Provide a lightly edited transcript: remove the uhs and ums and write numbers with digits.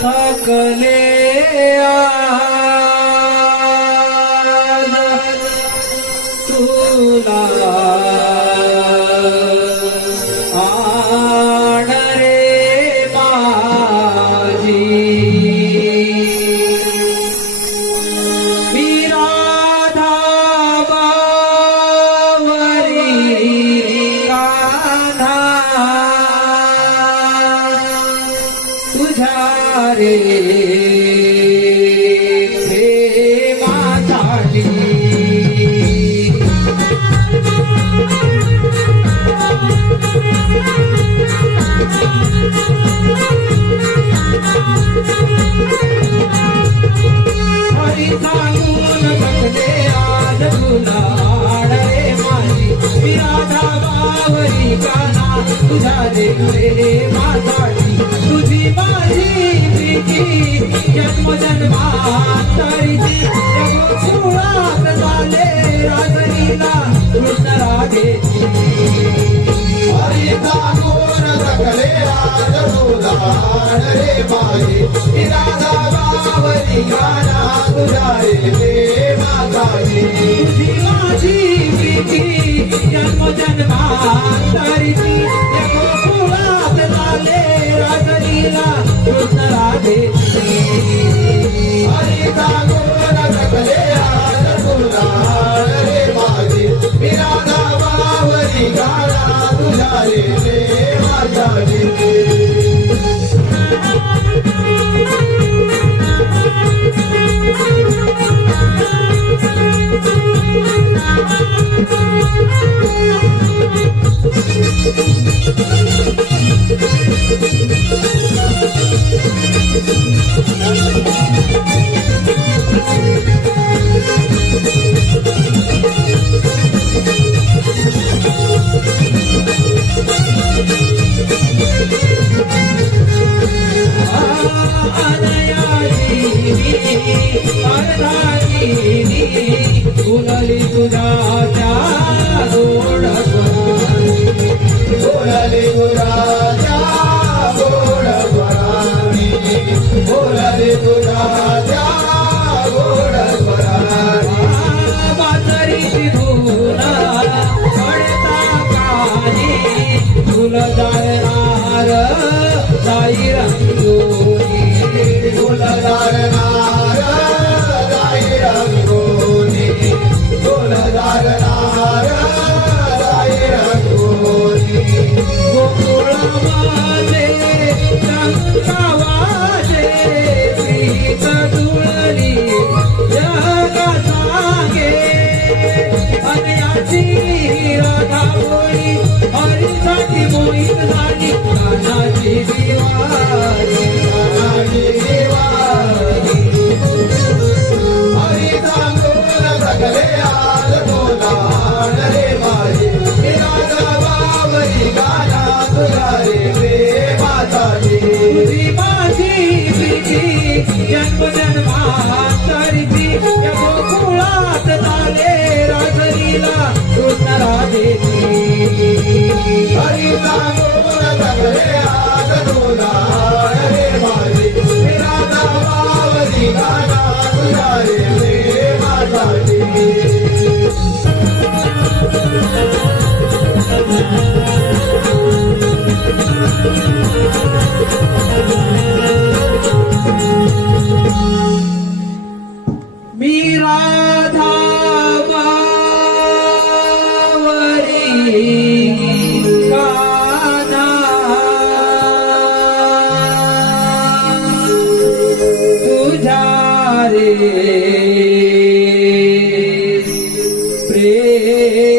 सकले तुला आण रे माझी विराधा बावरी कान्हा तुझ्या रे हरी सांगून बघले आज तुला आण रे माझी विराधा बावरी कान्हा तुझ्या रे माझी तुझी माझी प्रीती जन्मजन्मांतरीची गोकुळात झाले राजलीला कृष्ण राधेची हरी सांगून बघले आज तुला आण रे माझी विराधा बावरी कान्हा तुझ्या रे माझी तुझी माझी प्रीती जन्मजन्मांतरीची गोकुळात झाले राजलीला कृष्ण राधेची हरी सांगून बघले आज तुला आण रे माझी विराधा बावरी कान्हा तुझ्या रे माझी बोलली तुझ्या गोड बोलली तुझ्या गोड स्वरानी बोलली तुझ्या गोड स्वरानी बाजरीची धुना पडता कानी फुल जाळणार जाई रंगोली फुल जाळणार जाई रंगोली फुल जाळणार जाई रंगोली गोकुळामध्ये रंगावाचे प्रीत जुळली जगा सांगे अनयाची राधा बोली हरीसाठी मोहित झाली कानाची दिवाळी कानाची दिवाळी हरी सांगून बघले आज तुला आण रे माझी विराधा बावरी कान्हा तुझ्या रे माझी तुझी माझी प्रीती जन्मजन्मांतरीची या गोकुळात झाले राजलीला कृष्ण राधेची हरी सांगून बघले आज तुला आण रे माझी विराधा बावरी कान्हा तुझ्या रे माझी मी राधा बावरी कान्हा तुझ्या रे प्रेम